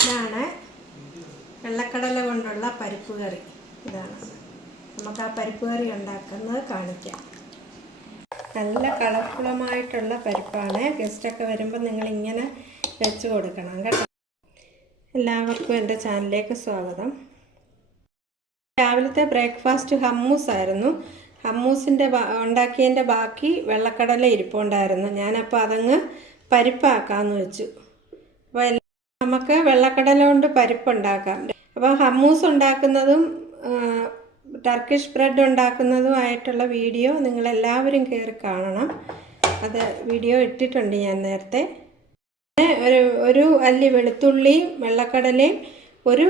ഇതാണ് വെള്ളക്കടല കൊണ്ടുള്ള പരിപ്പ് കറി. ഇതാണ് നമുക്ക് ആ പരിപ്പ് കറി ഉണ്ടാക്കുന്നത് കാണിക്കാം. നല്ല കളർഫുള്ളമായിട്ടുള്ള പരിപ്പാണ്. ഗസ്റ്റൊക്കെ വരുമ്പോൾ നിങ്ങളിങ്ങനെ വെച്ച് കൊടുക്കണം കേട്ടോ. എല്ലാവർക്കും എൻ്റെ ചാനലിലേക്ക് സ്വാഗതം. രാവിലത്തെ ബ്രേക്ക്ഫാസ്റ്റ് ഹമ്മൂസ് ആയിരുന്നു. ഹമ്മൂസിൻ്റെ ഉണ്ടാക്കിയതിൻ്റെ ബാക്കി വെള്ളക്കടല ഇരിപ്പുണ്ടായിരുന്നു. ഞാനപ്പോൾ അതങ്ങ് പരിപ്പാക്കാമെന്ന് വെച്ചു. അപ്പോൾ നമുക്ക് വെള്ളക്കടല കൊണ്ട് പരിപ്പുണ്ടാക്കാം. അപ്പോൾ ഹമ്മൂസ് ഉണ്ടാക്കുന്നതും ടർക്കിഷ് ബ്രെഡ് ഉണ്ടാക്കുന്നതുമായിട്ടുള്ള വീഡിയോ നിങ്ങളെല്ലാവരും കയറി കാണണം. അത് വീഡിയോ ഇട്ടിട്ടുണ്ട് ഞാൻ നേരത്തെ. ഒരു അല്ലി വെളുത്തുള്ളിയും വെള്ളക്കടലയും ഒരു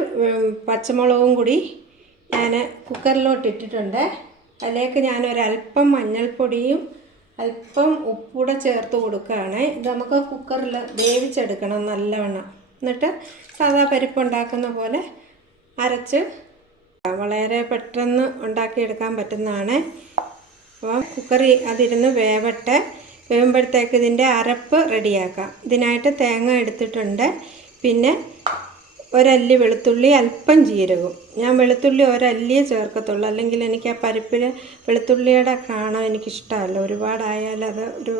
പച്ചമുളകും കൂടി ഞാൻ കുക്കറിലോട്ട് ഇട്ടിട്ടുണ്ട്. അതിലേക്ക് ഞാനൊരല്പം മഞ്ഞൾപ്പൊടിയും അല്പം ഉപ്പൂടെ ചേർത്ത് കൊടുക്കുകയാണ്. ഇത് നമുക്ക് കുക്കറിൽ വേവിച്ചെടുക്കണം നല്ലവണ്ണം. എന്നിട്ട് സാധാ പരിപ്പുണ്ടാക്കുന്ന പോലെ അരച്ച് വളരെ പെട്ടെന്ന് ഉണ്ടാക്കിയെടുക്കാൻ പറ്റുന്നതാണ്. അപ്പോൾ കുക്കറി അതിരുന്ന് വേവട്ടെ. വേവുമ്പോഴത്തേക്ക് ഇതിൻ്റെ അരപ്പ് റെഡിയാക്കാം. ഇതിനായിട്ട് തേങ്ങ എടുത്തിട്ടുണ്ട്. പിന്നെ ഒരല്ലി വെളുത്തുള്ളി, അല്പം ജീരകവും. ഞാൻ വെളുത്തുള്ളി ഒരല്ലിയെ ചേർക്കത്തുള്ളൂ, അല്ലെങ്കിൽ എനിക്ക് ആ പരിപ്പിൽ വെളുത്തുള്ളിയുടെ കാണാൻ എനിക്കിഷ്ടമല്ല. ഒരുപാടായാൽ അത് ഒരു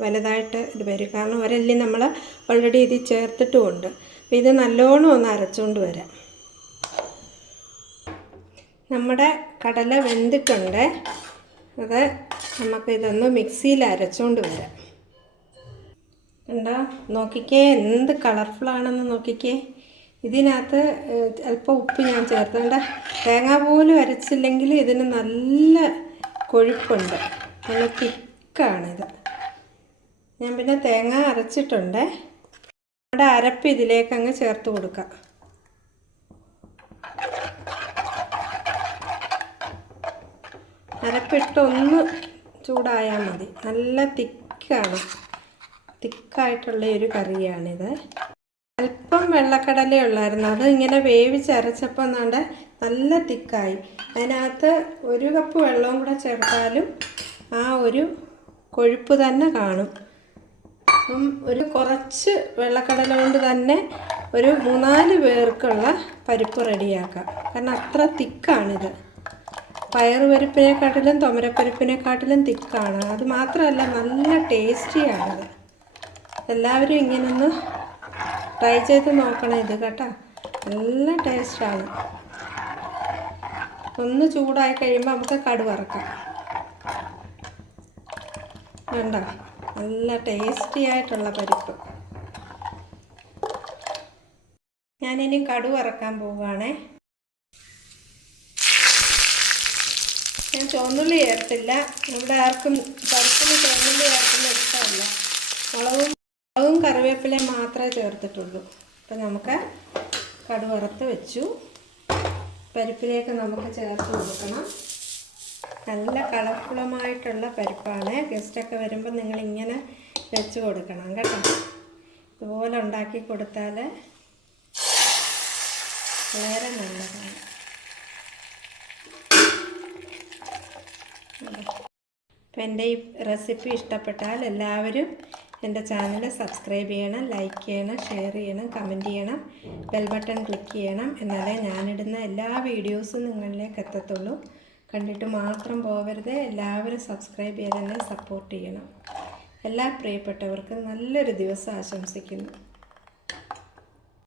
വലുതായിട്ട് ഇത് വരും. കാരണം ഒരല്ലി നമ്മൾ ഓൾറെഡി ഇതിൽ ചേർത്തിട്ടുമുണ്ട്. അപ്പോൾ ഇത് നല്ലോണം ഒന്ന് അരച്ചുകൊണ്ട് വരാം. നമ്മുടെ കടല വെന്തിട്ടുണ്ട്. അത് നമുക്കിതൊന്ന് മിക്സിയിൽ അരച്ചുകൊണ്ട് വരാം. കണ്ടോ, നോക്കിക്കേ എന്ത് കളർഫുള്ളാണെന്ന് നോക്കിക്കേ. ഇതിനകത്ത് അല്പം ഉപ്പ് ഞാൻ ചേർത്തുണ്ട്. തേങ്ങ പോലും അരച്ചില്ലെങ്കിൽ ഇതിന് നല്ല കൊഴുപ്പുണ്ട്, നല്ല തിക്കാണിത്. ഞാൻ പിന്നെ തേങ്ങ അരച്ചിട്ടുണ്ട്. നമ്മുടെ അരപ്പ് ഇതിലേക്ക് അങ്ങ് ചേർത്ത് കൊടുക്കാം. അരപ്പിട്ട് ഒന്ന് ചൂടായാൽ മതി. നല്ല തിക്കായിട്ടുള്ള ഒരു കറിയാണിത്. അല്പം വെള്ളക്കടല ഉള്ളായിരുന്നു, അത് ഇങ്ങനെ വേവിച്ചരച്ചപ്പോൾ എന്നാണ്ട് നല്ല തിക്കായി. അതിനകത്ത് 1 കപ്പ് വെള്ളവും കൂടെ ചേർത്താലും ആ ഒരു കൊഴുപ്പ് തന്നെ കാണും. അപ്പം ഒരു കുറച്ച് വെള്ളക്കടല കൊണ്ട് തന്നെ ഒരു 3-4 പേർക്കുള്ള പരിപ്പ് റെഡിയാക്കാം. കാരണം അത്ര തിക്കാണിത്. പയറുപരിപ്പിനെക്കാട്ടിലും തുമരപ്പരിപ്പിനെക്കാട്ടിലും തിക്കാണ്. അത് മാത്രമല്ല നല്ല ടേസ്റ്റിയാണിത്. എല്ലാവരും ഇങ്ങനൊന്ന് ട്രൈ ചെയ്ത് നോക്കണം ഇത് കേട്ടോ. നല്ല ടേസ്റ്റാണ്. ഒന്ന് ചൂടായി കഴിയുമ്പോൾ നമുക്ക് കടുക് വറക്കാം. വേണ്ട, നല്ല ടേസ്റ്റി ആയിട്ടുള്ള പരിപ്പ്. ഞാനിനി കടുക് വറക്കാൻ പോവുകയാണേ. ഞാൻ ചുവന്നുള്ളി ചേർത്തില്ല. ഇവിടെ ആർക്കും പരിപ്പിന് ചുവന്നുള്ളി ചേർക്കുന്ന ഇഷ്ടമല്ല. മുളകും കറിവേപ്പിലയും മാത്രമേ ചേർത്തിട്ടുള്ളൂ. അപ്പം നമുക്ക് കടുക് വറുത്ത് വെച്ചു. പരിപ്പിലേക്ക് നമുക്ക് ചേർത്ത് കൊടുക്കണം. നല്ല കളർഫുള്ളമായിട്ടുള്ള പരിപ്പാണ്. ഗസ്റ്റൊക്കെ വരുമ്പോൾ നിങ്ങളിങ്ങനെ വെച്ച് കൊടുക്കണം കേട്ടോ. ഇതുപോലെ ഉണ്ടാക്കി കൊടുത്താൽ വളരെ നല്ലതാണ്. അപ്പോൾ എൻ്റെ ഈ റെസിപ്പി ഇഷ്ടപ്പെട്ടാൽ എല്ലാവരും എൻ്റെ ചാനൽ സബ്സ്ക്രൈബ് ചെയ്യണം, ലൈക്ക് ചെയ്യണം, ഷെയർ ചെയ്യണം, കമൻറ്റ് ചെയ്യണം, ബെൽ ബട്ടൺ ക്ലിക്ക് ചെയ്യണം. എന്നാലേ ഞാനിടുന്ന എല്ലാ വീഡിയോസും നിങ്ങളിലേക്ക് എത്തത്തുള്ളൂ. കണ്ടിട്ട് മാത്രം പോകരുത്. എല്ലാവരും സബ്സ്ക്രൈബ് ചെയ്ത് എന്നെ സപ്പോർട്ട് ചെയ്യണം. എല്ലാ പ്രിയപ്പെട്ടവർക്കും നല്ലൊരു ദിവസം ആശംസിക്കുന്നു.